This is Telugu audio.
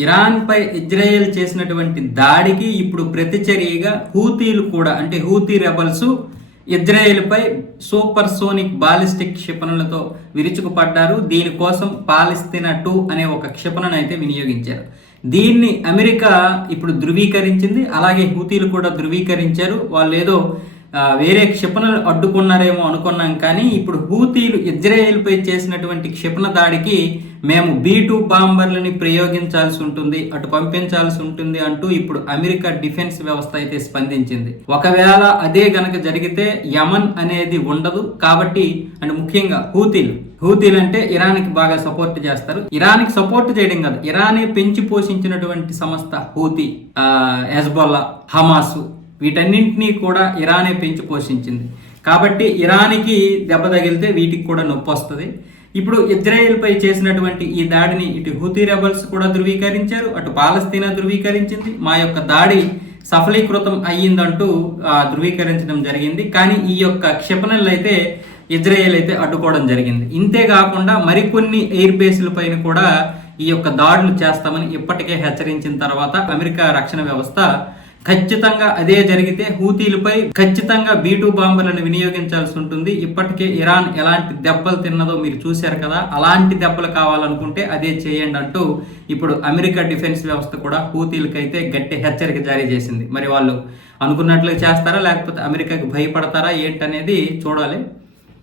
ఇరాన్పై ఇజ్రాయెల్ చేసినటువంటి దాడికి ఇప్పుడు ప్రతిచర్యగా హూతీలు కూడా అంటే హూతీ రెబల్స్ ఇజ్రాయెల్పై సూపర్ సోనిక్ బాలిస్టిక్ క్షిపణులతో విరుచుకుపడ్డారు. దీనికోసం పాలిస్తీనా టూ అనే ఒక క్షిపణను అయితే వినియోగించారు. దీన్ని అమెరికా ఇప్పుడు ధృవీకరించింది. అలాగే హూతీలు కూడా ధృవీకరించారు. వాళ్ళు ఏదో వేరే క్షిపణులు అడ్డుకున్నారేమో అనుకున్నాం కానీ ఇప్పుడు హూతీలు ఇజ్రాయేల్పై చేసినటువంటి క్షిపణ దాడికి మేము బీ టూ బాంబర్లని ప్రయోగించాల్సి ఉంటుంది అటు పంపించాల్సి ఉంటుంది అంటూ ఇప్పుడు అమెరికా డిఫెన్స్ వ్యవస్థ అయితే స్పందించింది. ఒకవేళ అదే గనక జరిగితే యమన్ అనేది ఉండదు కాబట్టి అండ్ ముఖ్యంగా హూతీలు. హూతీలు అంటే ఇరాన్కి బాగా సపోర్ట్ చేస్తారు. ఇరాన్కి సపోర్ట్ చేయడం కాదు ఇరానే పెంచి పోషించినటువంటి సంస్థ హూతీ ఆ, హెజ్బొల్లా హమాసు. వీటన్నింటినీ కూడా ఇరానే పెంచి పోషించింది. కాబట్టి ఇరాన్కి దెబ్బ తగిలితే వీటికి కూడా నొప్పి వస్తుంది. ఇప్పుడు ఇజ్రాయెల్పై చేసినటువంటి ఈ దాడిని ఇటు హూతీ రెబల్స్ కూడా ధృవీకరించారు అటు పాలస్తీనా ధృవీకరించింది. మా యొక్క దాడి సఫలీకృతం అయ్యిందంటూ ధృవీకరించడం జరిగింది. కానీ ఈ యొక్క క్షిపణులు అయితే ఇజ్రాయెల్ అయితే అడ్డుకోవడం జరిగింది. ఇంతే కాకుండా మరికొన్ని ఎయిర్ బేస్ల పైన కూడా ఈ యొక్క దాడులు చేస్తామని ఇప్పటికే హెచ్చరించిన తర్వాత అమెరికా రక్షణ వ్యవస్థ ఖచ్చితంగా అదే జరిగితే హూతీలపై ఖచ్చితంగా బీటూ బాంబులను వినియోగించాల్సి ఉంటుంది. ఇప్పటికే ఇరాన్ ఎలాంటి దెబ్బలు తిన్నదో మీరు చూశారు కదా. అలాంటి దెబ్బలు కావాలనుకుంటే అదే చేయండి అంటూ ఇప్పుడు అమెరికా డిఫెన్స్ వ్యవస్థ కూడా హూతీలకైతే గట్టి హెచ్చరిక జారీ చేసింది. మరి వాళ్ళు అనుకున్నట్లుగా చేస్తారా లేకపోతే అమెరికాకి భయపడతారా ఏంటనేది చూడాలి.